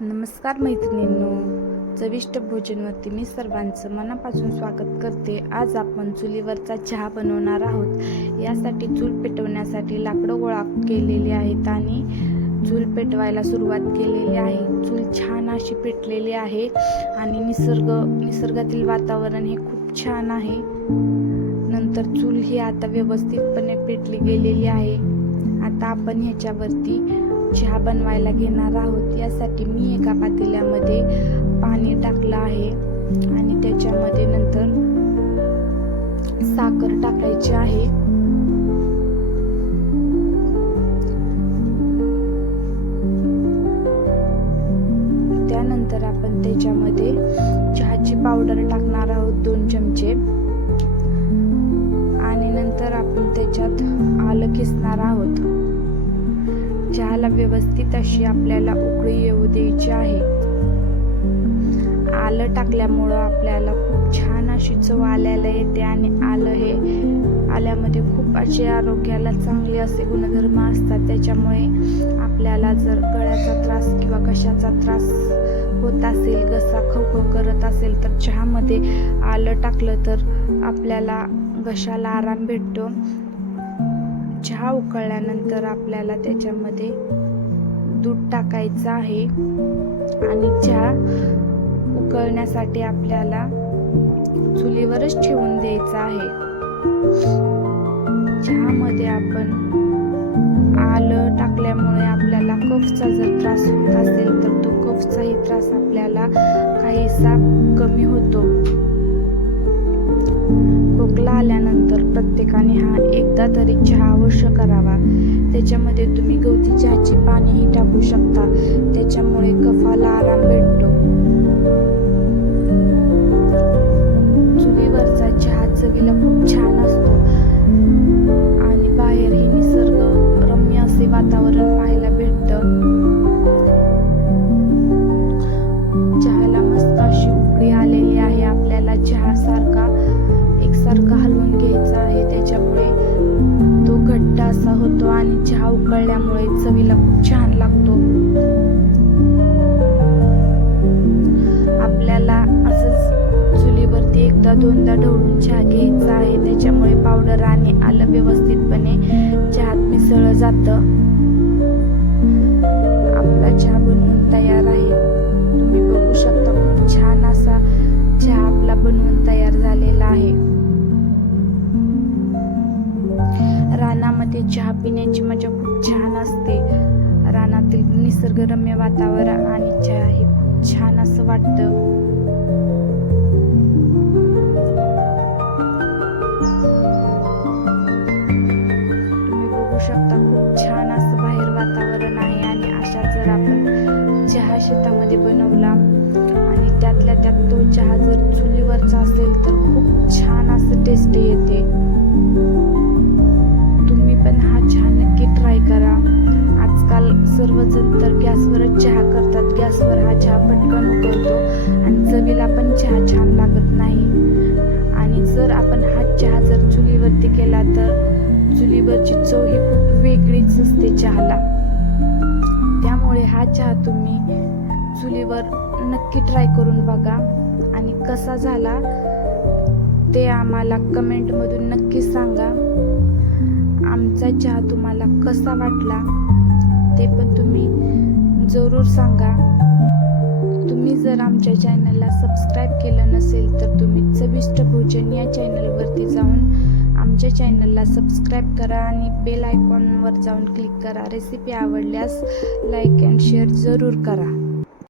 नमस्कार मैत्रिणींनो चविष्ट भोजनवरती मी सर्वांचं मनापासून स्वागत करते. आज आपण चुलीवरचा चहा बनवणार आहोत. यासाठी चूल पेटवण्यासाठी लाकडं गोळा केलेली आहेत आणि चूल पेटवायला सुरुवात केलेली आहे. चूल छान अशी पेटलेली आहे आणि निसर्ग निसर्गातील वातावरण हे खूप छान आहे. नंतर चूल ही आता व्यवस्थितपणे पेटली गेलेली आहे. आता आपण ह्याच्यावरती चहा बनवायला घेणार आहोत. यासाठी मी एका पातेल्यामध्ये पाणी टाकलं आहे आणि त्याच्यामध्ये नंतर साखर टाकायची आहे. त्यानंतर आपण त्याच्यामध्ये चहाची पावडर टाकणार आहोत दोन चमचे. आणि नंतर आपण त्याच्यात आलं किसणार आहोत. चहाला व्यवस्थित अशी आपल्याला उकळी येऊ द्यायची आहे. आलं टाकल्यामुळं आपल्याला खूप छान अशी चव आल्याला येते आणि आलं हे आल्यामध्ये खूप असे आरोग्याला चांगले असे गुणधर्म असतात. त्याच्यामुळे आपल्याला जर गळ्याचा त्रास किंवा कशाचा त्रास होत असेल घसा खवखव करत असेल तर चहामध्ये आलं टाकलं तर आपल्याला घशाला आराम भेटतो. चहा उकळल्यानंतर आपल्याला त्याच्यामध्ये दूध टाकायचं आहे. आणि चहा उकळण्यासाठी आपल्याला चुलीवरच ठेवून द्यायचा आहे. चहामध्ये आपण आलं टाकल्यामुळे आपल्याला कफचा जर त्रास होत असेल तर तो कफचाही त्रास आपल्याला काहीसा कमी होतो. खोकला आल्यानंतर प्रत्येकाने हा एकदा तरी चहा अवश्य करावा. त्याच्यामध्ये तुम्ही गवती चहाची पाणीही टाकू शकता. त्याच्यामुळे असा होतो आणि चहा उकळल्यामुळे चवीला खूप छान लागतो. आपल्याला असंच चुलीवरती एकदा दोनदा ढवळून चहा घ्यायचा आहे. त्याच्यामुळे पावडर आणि आलं व्यवस्थितपणे चहात मिसळलं जातं. आपला चहा बनवून तयार आहे. रानामध्ये चहा पिण्याची मजा खूप छान असते. रानातील निसर्गरम्य वातावरण आणि चहा हे खूप छान असं वाटतं. तुम्ही बघू शकता खूप छान असं बाहेर वातावरण आहे आणि अशा जर आपण चहा शेतामध्ये बनवला आणि त्यातल्या त्यात तो चहा जर सर्वजण तर गॅसवरच चहा करतात. गॅसवर हा चहा पटकन उकळतो आणि चवीला पण चहा छान लागत नाही. आणि जर आपण हा चहा जर चुलीवरती केला तर चुलीवरची चव ही खूप वेगळीच असते चहाला. त्यामुळे हा चहा तुम्ही चुलीवर नक्की ट्राय करून बघा. आणि कसा झाला ते आम्हाला कमेंटमधून नक्की सांगा. आमचा चहा तुम्हाला कसा वाटला? ते पण तुम्ही जरूर सांगा. तुम्ही जर आमच्या चॅनलला सबस्क्राईब केलं नसेल तर तुम्ही चविष्ट भोजन या चॅनलवरती जाऊन आमच्या चॅनलला सबस्क्राईब करा आणि बेल आयकॉनवर जाऊन क्लिक करा. रेसिपी आवडल्यास लाईक अँड शेअर जरूर करा.